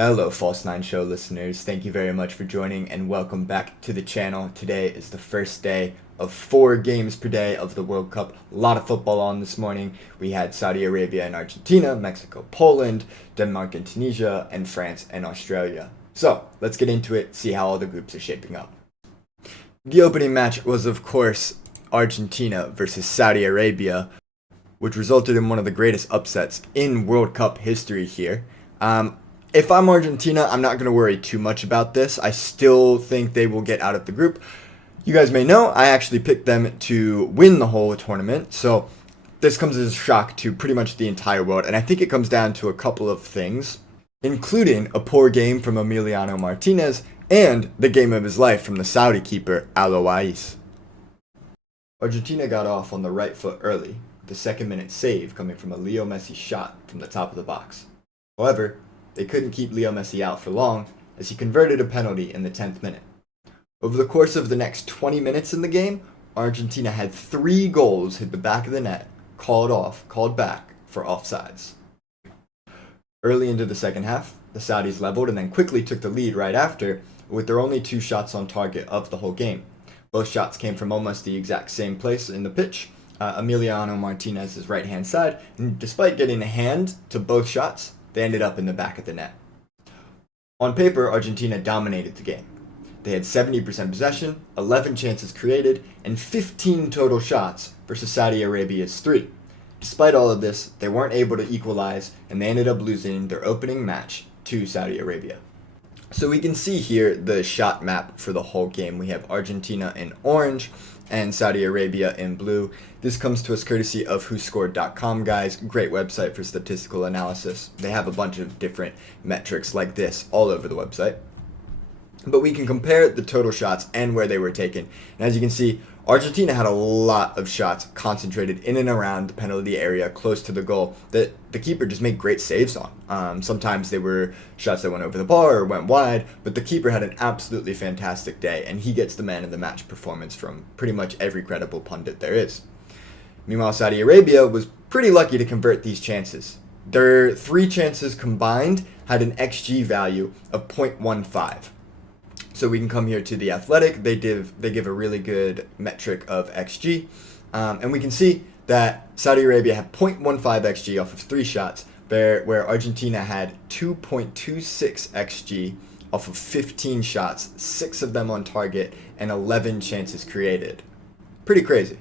Hello, False Nine Show listeners. Thank you very much for joining and welcome back to the channel. Today is the first day of 4 games per day of the World Cup. A lot of football on this morning. We had Saudi Arabia and Argentina, Mexico, Poland, Denmark and Tunisia, and France and Australia. So, let's get into it, see how all the groups are shaping up. The opening match was, of course, Argentina versus Saudi Arabia, which resulted in one of the greatest upsets in World Cup history here. If I'm Argentina, I'm not going to worry too much about this. I still think they will get out of the group. You guys may know, I actually picked them to win the whole tournament, so this comes as a shock to pretty much the entire world, and I think it comes down to a couple of things, including a poor game from Emiliano Martinez and the game of his life from the Saudi keeper, Alois. Argentina got off on the right foot early, the second-minute save coming from a Leo Messi shot from the top of the box. However, they couldn't keep Leo Messi out for long, as he converted a penalty in the 10th minute. Over the course of the next 20 minutes in the game, Argentina had 3 goals hit the back of the net, called back for offsides. Early into the second half, the Saudis leveled and then quickly took the lead right after, with their only 2 shots on target of the whole game. Both shots came from almost the exact same place in the pitch, Emiliano Martinez's right-hand side, and despite getting a hand to both shots, they ended up in the back of the net. On paper, Argentina dominated the game. They had 70% possession, 11 chances created, and 15 total shots versus Saudi Arabia's 3. Despite all of this, they weren't able to equalize, and they ended up losing their opening match to Saudi Arabia. So we can see here the shot map for the whole game. We have Argentina in orange and Saudi Arabia in blue. This comes to us courtesy of WhoScored.com, guys. Great website for statistical analysis. They have a bunch of different metrics like this all over the website. But we can compare the total shots and where they were taken. And as you can see, Argentina had a lot of shots concentrated in and around the penalty area close to the goal that the keeper just made great saves on. Sometimes they were shots that went over the bar or went wide, but the keeper had an absolutely fantastic day, and he gets the man of the match performance from pretty much every credible pundit there is. Meanwhile, Saudi Arabia was pretty lucky to convert these chances. Their 3 chances combined had an XG value of 0.15. So we can come here to The Athletic. They give a really good metric of XG. And we can see that Saudi Arabia had 0.15 XG off of 3 shots, where Argentina had 2.26 XG off of 15 shots, 6 of them on target, and 11 chances created. Pretty crazy.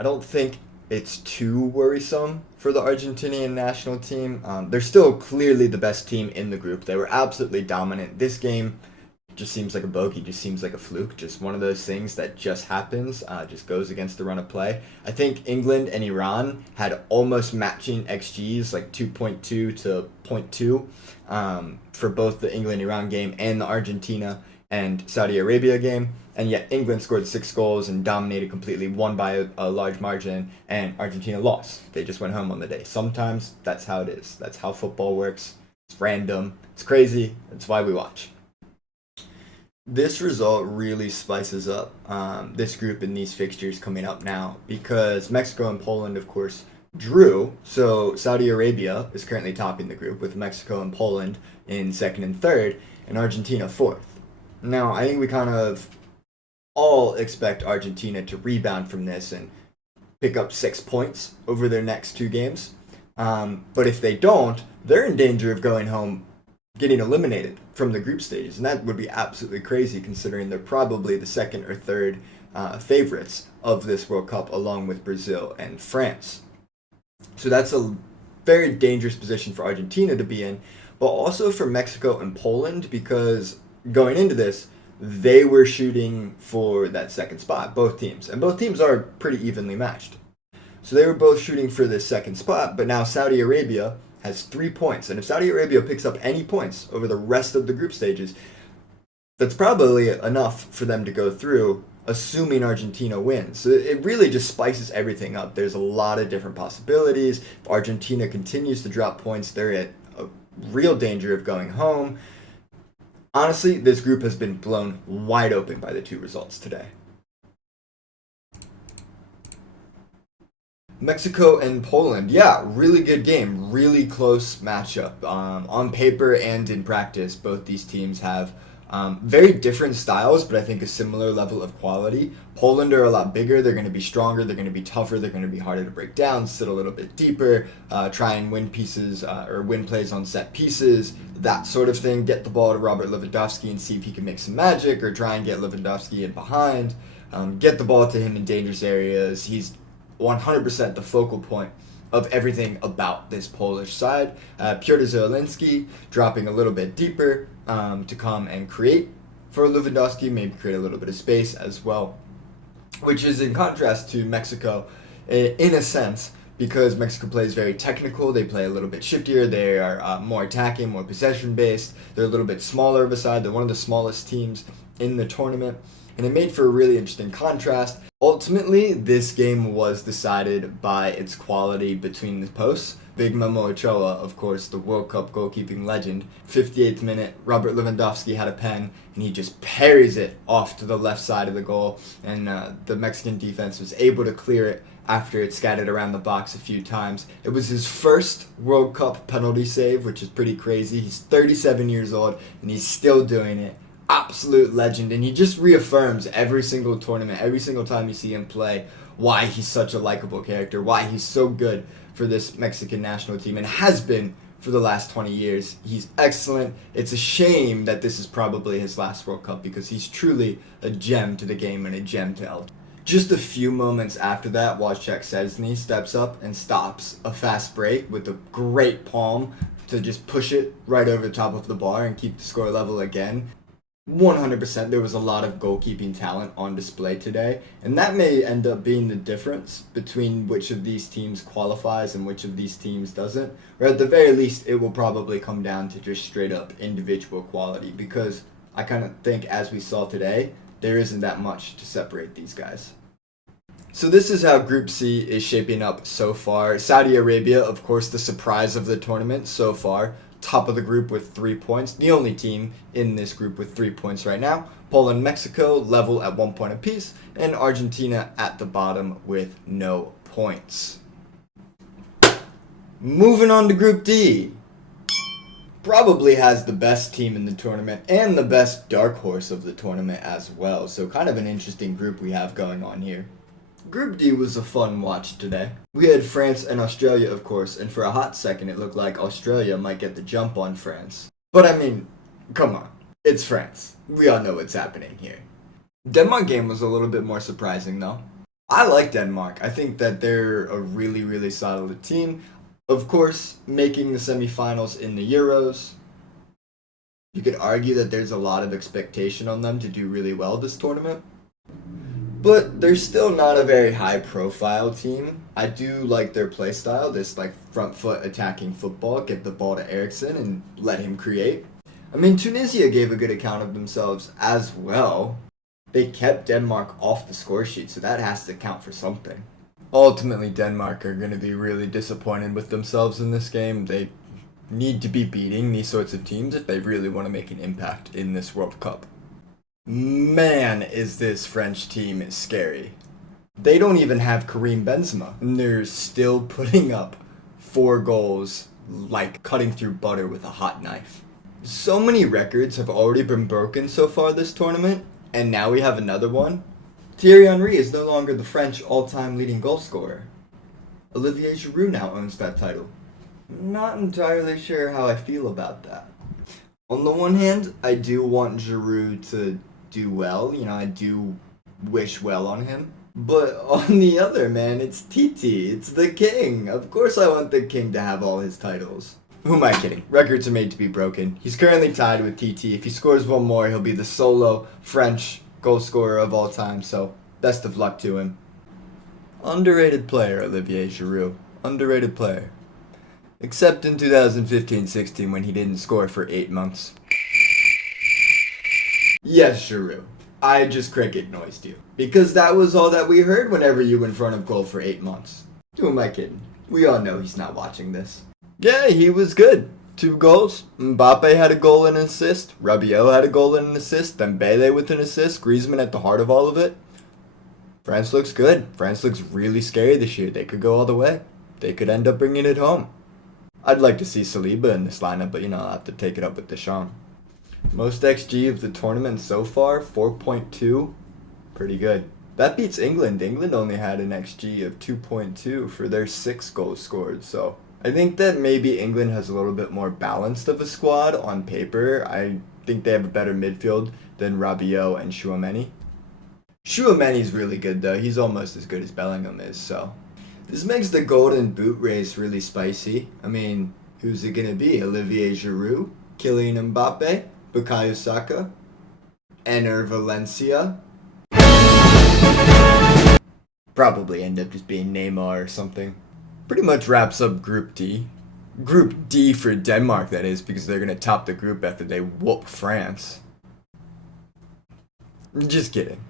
I don't think it's too worrisome for the Argentinian national team. They're still clearly the best team in the group. They were absolutely dominant. This game just seems like a bogey, just seems like a fluke, just one of those things that just happens, just goes against the run of play. I think England and Iran had almost matching XGs, like 2.2 to 0.2, for both the England-Iran game and the Argentina and Saudi Arabia game, and yet England scored 6 goals and dominated completely, won by a large margin, and Argentina lost. They just went home on the day. Sometimes that's how it is. That's how football works. It's random. It's crazy. That's why we watch. This result really spices up this group and these fixtures coming up now, because Mexico and Poland, of course, drew. So Saudi Arabia is currently topping the group with Mexico and Poland in 2nd and 3rd, and Argentina 4th. Now, I think we kind of all expect Argentina to rebound from this and pick up 6 points over their next 2 games. But if they don't, they're in danger of going home getting eliminated from the group stages, and that would be absolutely crazy considering they're probably the 2nd or 3rd favorites of this World Cup, along with Brazil and France. So that's a very dangerous position for Argentina to be in, but also for Mexico and Poland, because going into this, they were shooting for that 2nd spot, both teams, and both teams are pretty evenly matched. So they were both shooting for this 2nd spot, but now Saudi Arabia has 3 points, and if Saudi Arabia picks up any points over the rest of the group stages, that's probably enough for them to go through, assuming Argentina wins. So it really just spices everything up. There's a lot of different possibilities. If Argentina continues to drop points, they're at a real danger of going home. Honestly, this group has been blown wide open by the 2 results today. Mexico and Poland. Yeah, really good game. Really close matchup. On paper and in practice, both these teams have very different styles, but I think a similar level of quality. Poland are a lot bigger. They're going to be stronger. They're going to be tougher. They're going to be harder to break down, sit a little bit deeper, try and win pieces or win plays on set pieces, that sort of thing. Get the ball to Robert Lewandowski and see if he can make some magic, or try and get Lewandowski in behind. Get the ball to him in dangerous areas. He's 100% the focal point of everything about this Polish side. Piotr Zielinski dropping a little bit deeper to come and create for Lewandowski, maybe create a little bit of space as well, which is in contrast to Mexico in a sense, because Mexico plays very technical. They play a little bit shiftier. They are more attacking, more possession based. They're a little bit smaller of a side. They're one of the smallest teams in the tournament, and it made for a really interesting contrast. Ultimately, this game was decided by its quality between the posts. Big Memo Ochoa, of course, the World Cup goalkeeping legend. 58th minute, Robert Lewandowski had a pen, and he just parries it off to the left side of the goal, and the Mexican defense was able to clear it after it scattered around the box a few times. It was his first World Cup penalty save, which is pretty crazy. He's 37 years old, and he's still doing it. Absolute legend, and he just reaffirms every single tournament, every single time you see him play, why he's such a likable character, why he's so good for this Mexican national team, and has been for the last 20 years. He's excellent. It's a shame that this is probably his last World Cup, because he's truly a gem to the game and a gem to El. Just a few moments after that, Wojciech Szczesny steps up and stops a fast break with a great palm to just push it right over the top of the bar and keep the score level again. 100%, there was a lot of goalkeeping talent on display today, and that may end up being the difference between which of these teams qualifies and which of these teams doesn't, or at the very least it will probably come down to just straight up individual quality, because I kind of think, as we saw today, there isn't that much to separate these guys. So this is how Group C is shaping up so far. Saudi Arabia, of course, the surprise of the tournament so far, top of the group with 3 points, the only team in this group with 3 points right now. Poland, Mexico level at 1 point apiece, and Argentina at the bottom with no points. Moving on to Group D. Probably has the best team in the tournament and the best dark horse of the tournament as well, so kind of an interesting group we have going on here. Group D was a fun watch today. We had France and Australia, of course, and for a hot second it looked like Australia might get the jump on France. But I mean, come on, it's France. We all know what's happening here. Denmark game was a little bit more surprising though. I like Denmark. I think that they're a really, really solid team. Of course, making the semifinals in the Euros. You could argue that there's a lot of expectation on them to do really well this tournament. But they're still not a very high-profile team. I do like their play style, this like front foot attacking football, get the ball to Eriksen and let him create. I mean, Tunisia gave a good account of themselves as well. They kept Denmark off the score sheet, so that has to count for something. Ultimately, Denmark are going to be really disappointed with themselves in this game. They need to be beating these sorts of teams if they really want to make an impact in this World Cup. Man, is this French team scary. They don't even have Karim Benzema, and they're still putting up 4 goals like cutting through butter with a hot knife. So many records have already been broken so far this tournament, and now we have another one. Thierry Henry is no longer the French all-time leading goal scorer. Olivier Giroud now owns that title. Not entirely sure how I feel about that. On the one hand, I do want Giroud to do well, I do wish well on him. But on the other, man, it's Titi, it's the king. Of course I want the king to have all his titles. Who am I kidding? Records are made to be broken. He's currently tied with Titi. If he scores one more, he'll be the solo French goal scorer of all time, so best of luck to him. Underrated player, Olivier Giroud. Underrated player. Except in 2015-16 when he didn't score for 8 months. Yes, Giroud. I just cricket noised you. Because that was all that we heard whenever you were in front of goal for 8 months. Who am I kidding? We all know he's not watching this. Yeah, he was good. 2 goals. Mbappe had a goal and an assist. Rabiot had a goal and an assist. Dembele with an assist. Griezmann at the heart of all of it. France looks good. France looks really scary this year. They could go all the way. They could end up bringing it home. I'd like to see Saliba in this lineup, but I'll have to take it up with Deschamps. Most XG of the tournament so far, 4.2. Pretty good. That beats England. England only had an XG of 2.2 for their 6 goals scored, so I think that maybe England has a little bit more balanced of a squad on paper. I think they have a better midfield than Rabiot and Tchouaméni. Tchouaméni's really good though. He's almost as good as Bellingham is, so this makes the Golden Boot race really spicy. I mean, who's it gonna be? Olivier Giroud, Kylian Mbappe, Bukayo Saka, Enner Valencia. Probably end up just being Neymar or something. Pretty much wraps up Group D. Group D for Denmark, that is, because they're gonna top the group after they whoop France. Just kidding.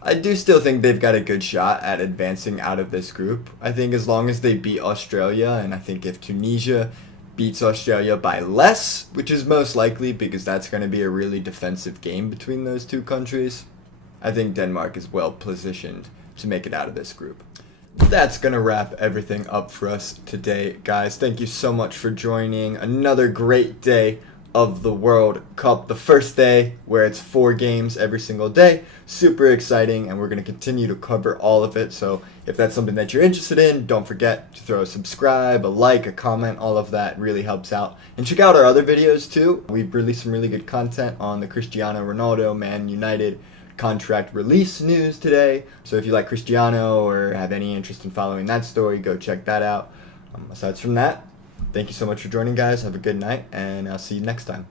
I do still think they've got a good shot at advancing out of this group. I think as long as they beat Australia, and I think if Tunisia beats Australia by less, which is most likely because that's going to be a really defensive game between those two countries, I think Denmark is well positioned to make it out of this group. That's going to wrap everything up for us today, guys. Thank you so much for joining. Another great day of the World Cup, the first day where it's 4 games every single day. Super exciting, and we're going to continue to cover all of it. So if that's something that you're interested in, don't forget to throw a subscribe, a like, a comment. All of that really helps out. And check out our other videos too. We've released some really good content on the Cristiano Ronaldo Man United contract release news today. So if you like Cristiano or have any interest in following that story, go check that out. Aside from that, thank you so much for joining, guys. Have a good night, and I'll see you next time.